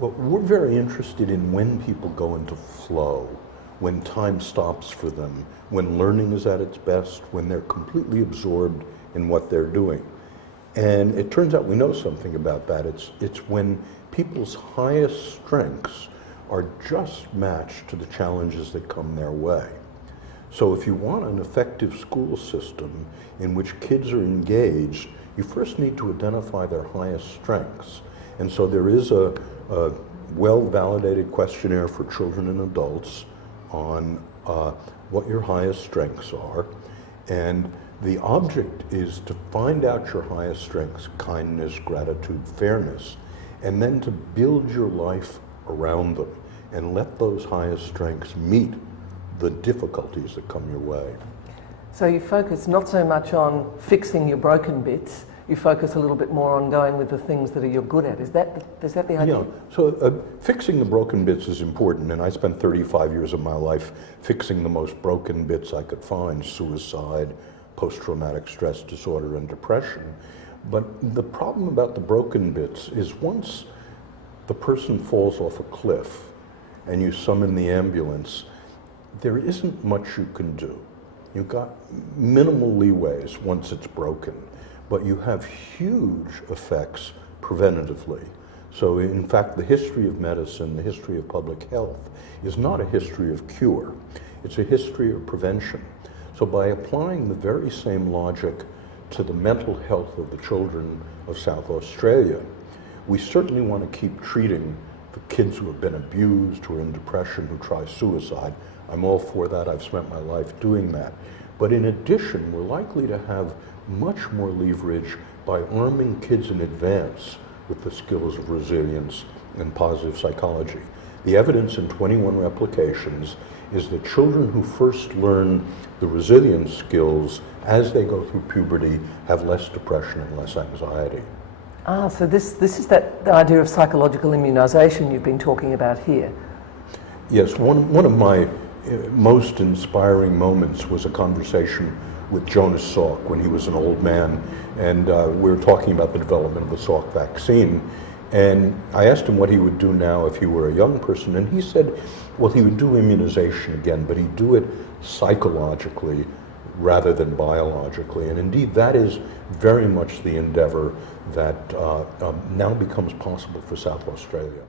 Well, we're very interested in when people go into flow, when time stops for them, when learning is at its best, when they're completely absorbed in what they're doing. And it turns out we know something about that. It's when people's highest strengths are just matched to the challenges that come their way. So if you want an effective school system in which kids are engaged, you first need to identify their highest strengths. And so there is a well-validated questionnaire for children and adults on what your highest strengths are. And the object is to find out your highest strengths, kindness, gratitude, fairness, and then to build your life around them and let those highest strengths meet the difficulties that come your way. So you focus not so much on fixing your broken bits, you focus a little bit more on going with the things that you're good at. Is that the idea? Yeah, so fixing the broken bits is important, and I spent 35 years of my life fixing the most broken bits I could find: suicide, post-traumatic stress disorder, and depression. But the problem about the broken bits is once the person falls off a cliff and you summon the ambulance, there isn't much you can do. You've got minimal leeways once it's broken, but you have huge effects preventatively. So in fact, the history of medicine, the history of public health, is not a history of cure. It's a history of prevention. So by applying the very same logic to the mental health of the children of South Australia, we certainly want to keep treating the kids who have been abused, who are in depression, who try suicide. I'm all for that. I've spent my life doing that. But in addition, we're likely to have much more leverage by arming kids in advance with the skills of resilience and positive psychology. The evidence in 21 replications is that children who first learn the resilience skills as they go through puberty have less depression and less anxiety. Ah, so this is that idea of psychological immunization you've been talking about here. Yes, one of my most inspiring moments was a conversation with Jonas Salk when he was an old man, and we were talking about the development of the Salk vaccine. And I asked him what he would do now if he were a young person, and he said, well, he would do immunization again, but he'd do it psychologically rather than biologically. And indeed, that is very much the endeavor that now becomes possible for South Australia.